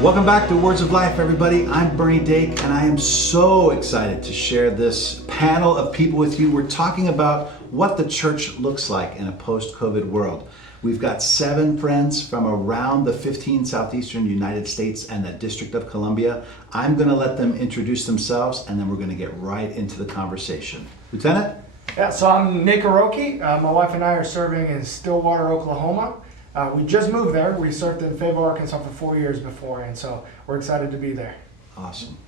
Welcome back to Words of Life, everybody. I'm Bernie Dake, and I am so excited to share this panel of people with you. We're talking about what the church looks like in a post-COVID world. We've got 7 friends from around the 15 southeastern United States and the District of Columbia. I'm going to let them introduce themselves, and then we're going to get right into the conversation. Lieutenant? Yeah, so I'm Nick Aroki. My wife and I are serving in Stillwater, Oklahoma. We just moved there. We served in Fayetteville, Arkansas for 4 years before, and so we're excited to be there. Awesome.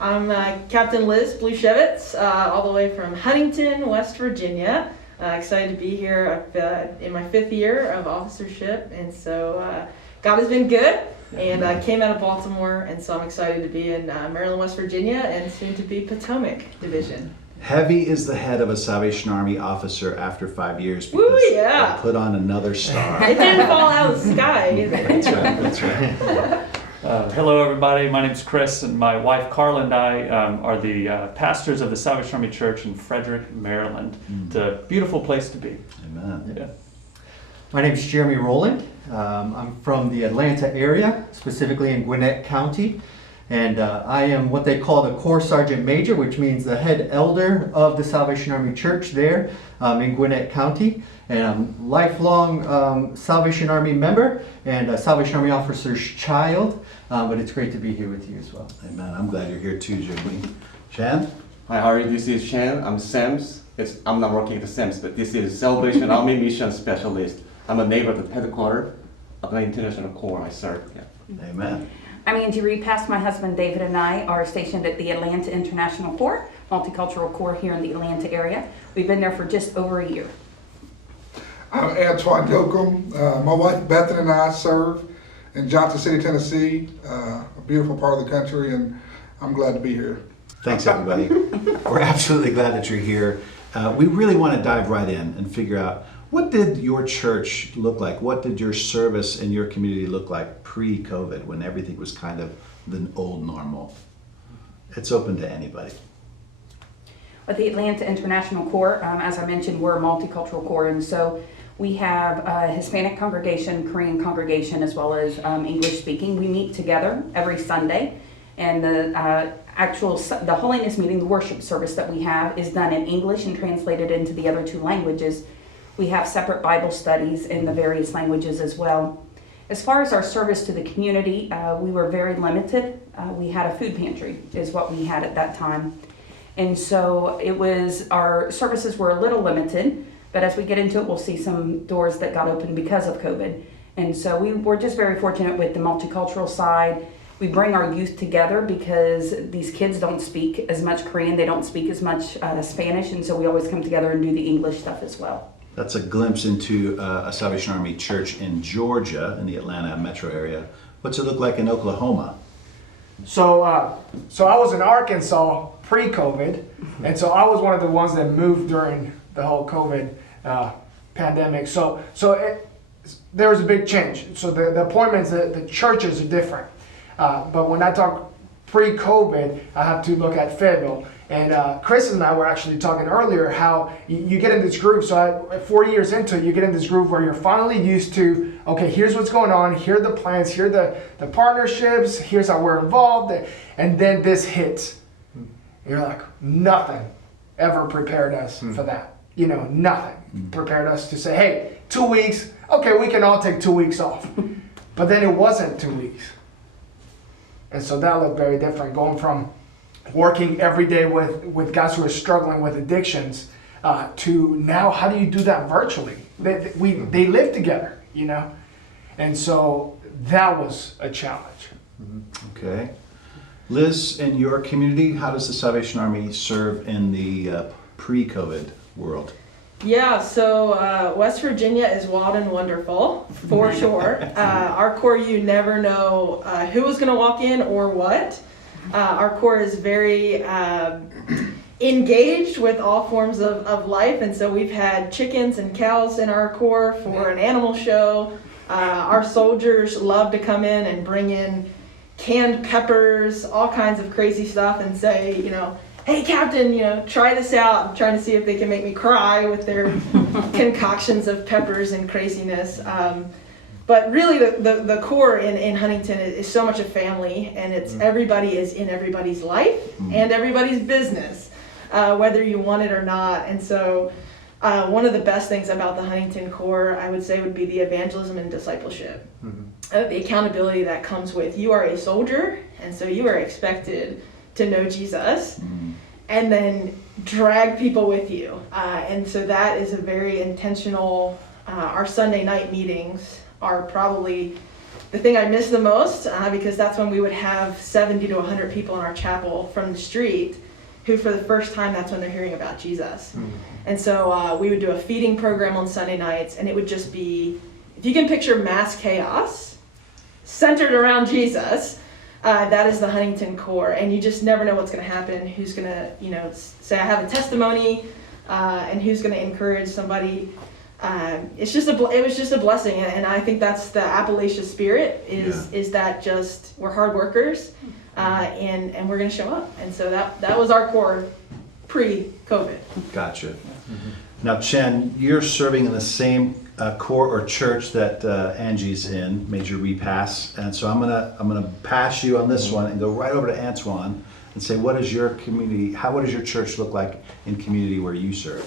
I'm Captain Liz Blushevitz, all the way from Huntington, West Virginia. Excited to be here. I'm in my 5th year of officership, and so God has been good. And I came out of Baltimore, and so I'm excited to be in Maryland, West Virginia, and soon to be Potomac Division. Heavy is the head of a Salvation Army officer after 5 years because Woo, yeah. they put on another star. It didn't fall out of the sky either. That's right. Hello everybody, my name is Chris, and my wife Carla and I are the pastors of the Salvation Army Church in Frederick, Maryland. It's a beautiful place to be. Amen. Yeah. My name is Jeremy Rowland. I'm from the Atlanta area, specifically in Gwinnett County. And I am what they call the Corps Sergeant Major, which means the head elder of the Salvation Army Church there in Gwinnett County. And I'm a lifelong Salvation Army member and a Salvation Army officer's child. But it's great to be here with you as well. Amen. I'm glad you're here too, Jeremy. Shan? Hi, how are you? This is Shan. I'm SAMS. I'm not working at the SAMS, but this is Salvation Army Mission Specialist. I'm a neighbor of the headquarters of the International Core I serve. Yeah. Amen. I'm Angie Repass. My husband David and I are stationed at the Atlanta International Core, Multicultural Core here in the Atlanta area. We've been there for just over a year. I'm Antoine Yoakum. My wife Bethany and I serve in Johnson City, Tennessee, a beautiful part of the country, and I'm glad to be here. Thanks, everybody. We're absolutely glad that you're here. We really want to dive right in and figure out, what did your church look like? What did your service in your community look like pre-COVID, when everything was kind of the old normal? It's open to anybody. At the Atlanta International Core, as I mentioned, we're a multicultural core, and so we have a Hispanic congregation, Korean congregation, as well as English speaking. We meet together every Sunday, and the holiness meeting, the worship service that we have, is done in English and translated into the other 2 languages. We have separate Bible studies in the various languages as well. As far as our service to the community, we were very limited. We had a food pantry is what we had at that time. And so our services were a little limited, but as we get into it, we'll see some doors that got open because of COVID. And so we were just very fortunate with the multicultural side. We bring our youth together because these kids don't speak as much Korean, they don't speak as much Spanish, and so we always come together and do the English stuff as well. That's a glimpse into a Salvation Army church in Georgia, in the Atlanta metro area. What's it look like in Oklahoma? So I was in Arkansas pre-COVID, and so I was one of the ones that moved during the whole COVID pandemic. So there was a big change. So the appointments, the churches are different. But when I talk pre-COVID, I have to look at Fayetteville. And Chris and I were actually talking earlier how you get in this groove. So 4 years into it, you get in this groove where you're finally used to, okay, here's what's going on, here are the plans, here are the partnerships, here's how we're involved, and then this hits. You're like, nothing ever prepared us for that. Nothing prepared us to say, hey, 2 weeks, okay, we can all take 2 weeks off. But then it wasn't 2 weeks. And so that looked very different, going from working every day with guys who are struggling with addictions to now, how do you do that virtually? They live together, and so that was a challenge. Okay. Liz, in your community, how does the Salvation Army serve in the pre-COVID world? Yeah, so West Virginia is wild and wonderful, for sure. Our core, you never know who is going to walk in or what. Our core is very engaged with all forms of life, and so we've had chickens and cows in our core for an animal show. Our soldiers love to come in and bring in canned peppers, all kinds of crazy stuff, and say, hey, Captain, try this out. I'm trying to see if they can make me cry with their concoctions of peppers and craziness. But really, the core in Huntington is so much a family, and it's everybody is in everybody's life and everybody's business, whether you want it or not. And so one of the best things about the Huntington Core, I would say, would be the evangelism and discipleship. The accountability that comes with, you are a soldier, and so you are expected to know Jesus and then drag people with you. And so that is a very intentional, our Sunday night meetings are probably the thing I miss the most, because that's when we would have 70 to 100 people in our chapel from the street who for the first time, that's when they're hearing about Jesus. And so we would do a feeding program on Sunday nights, and it would just be, if you can picture mass chaos centered around Jesus, that is the Huntington Core. And you just never know what's going to happen, who's going to, say I have a testimony, and who's going to encourage somebody. It was just a blessing, and I think that's the Appalachia spirit is that just we're hard workers, and we're going to show up, and so that was our core pre-COVID. Gotcha. Now, Chen, you're serving in the same core or church that Angie's in, Major Repass, and so I'm gonna pass you on this one and go right over to Antoine and say, what is your community? What does your church look like in community where you serve?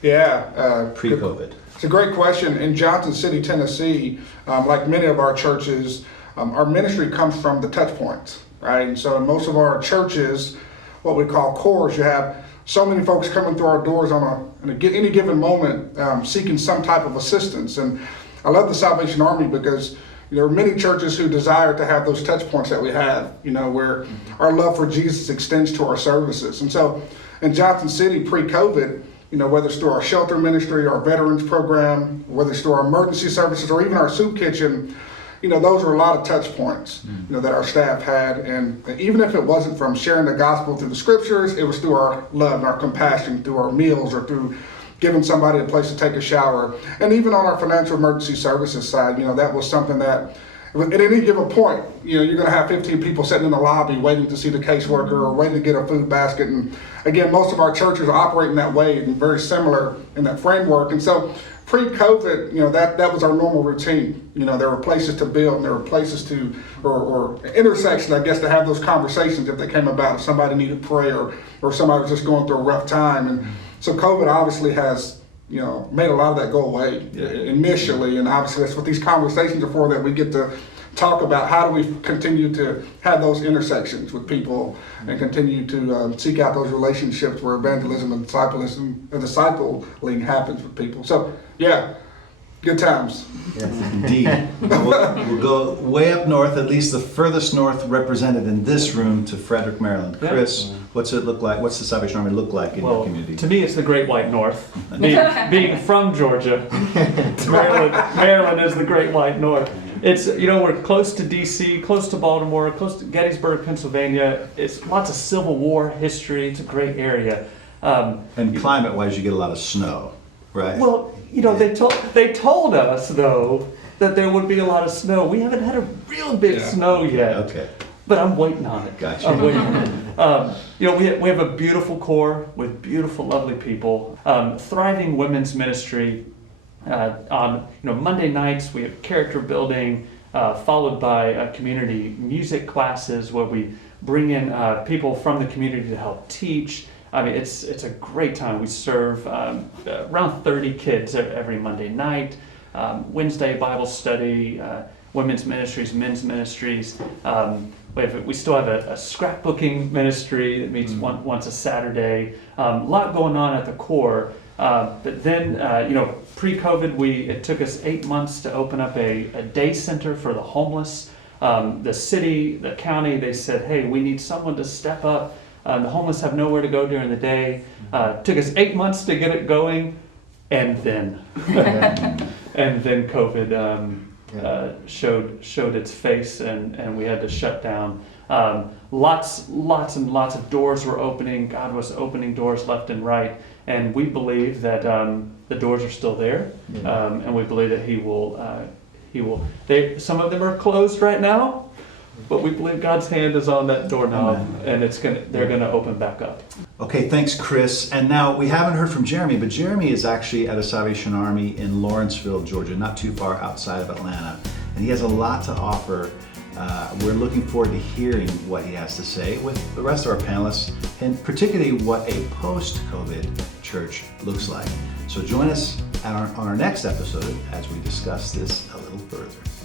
Yeah. Pre-COVID. It's a great question. In Johnson City, Tennessee, like many of our churches, our ministry comes from the touch points, right? And so in most of our churches, what we call cores, you have so many folks coming through our doors on any given moment, seeking some type of assistance. And I love the Salvation Army because there are many churches who desire to have those touch points that we have, where our love for Jesus extends to our services. And so in Johnson City, pre-COVID, whether it's through our shelter ministry, our veterans program, whether it's through our emergency services, or even our soup kitchen, those are a lot of touch points, that our staff had. And even if it wasn't from sharing the gospel through the scriptures, it was through our love and our compassion, through our meals, or through giving somebody a place to take a shower. And even on our financial emergency services side, that was something that at any given point, you're going to have 15 people sitting in the lobby waiting to see the caseworker or waiting to get a food basket. And again, most of our churches are operating that way and very similar in that framework. And so pre-COVID, that was our normal routine. There were places to build, and there were places to, or intersections, I guess, to have those conversations if they came about, if somebody needed prayer or somebody was just going through a rough time. And so COVID obviously has made a lot of that go away initially, and obviously that's what these conversations are for, that we get to talk about how do we continue to have those intersections with people and continue to seek out those relationships where evangelism and discipling happens with people. So yeah, good times. Yes, indeed. We'll go way up north, at least the furthest north represented in this room, to Frederick, Maryland. Chris, what's it look like? What's the Salvation Army look like in your community? To me, it's the Great White North. Being from Georgia, Maryland is the Great White North. It's, we're close to DC, close to Baltimore, close to Gettysburg, Pennsylvania. It's lots of Civil War history. It's a great area. And climate-wise, you get a lot of snow, right? Well, they told us, though, that there would be a lot of snow. We haven't had a real big snow yet. Okay. But I'm waiting on it. Gotcha. I'm waiting on it. We have a beautiful core with beautiful, lovely people. Thriving women's ministry. On Monday nights we have character building, followed by community music classes where we bring in people from the community to help teach. I mean, it's a great time. We serve around 30 kids every Monday night. Wednesday Bible study, women's ministries, men's ministries. We still have a scrapbooking ministry that meets once a Saturday. A lot going on at the core. But then, pre-COVID, it took us 8 months to open up a day center for the homeless. The city, the county, they said, hey, we need someone to step up. The homeless have nowhere to go during the day. Took us 8 months to get it going, and then COVID showed its face, and we had to shut down. Lots and lots of doors were opening. God was opening doors left and right, and we believe that the doors are still there, and we believe that He will. Some of them are closed right now, but we believe God's hand is on that doorknob, and they're gonna open back up. Okay, thanks, Chris. And now we haven't heard from Jeremy, but Jeremy is actually at a Salvation Army in Lawrenceville, Georgia, not too far outside of Atlanta. and he has a lot to offer. We're looking forward to hearing what he has to say with the rest of our panelists, and particularly what a post-COVID church looks like. So join us on our next episode as we discuss this a little further.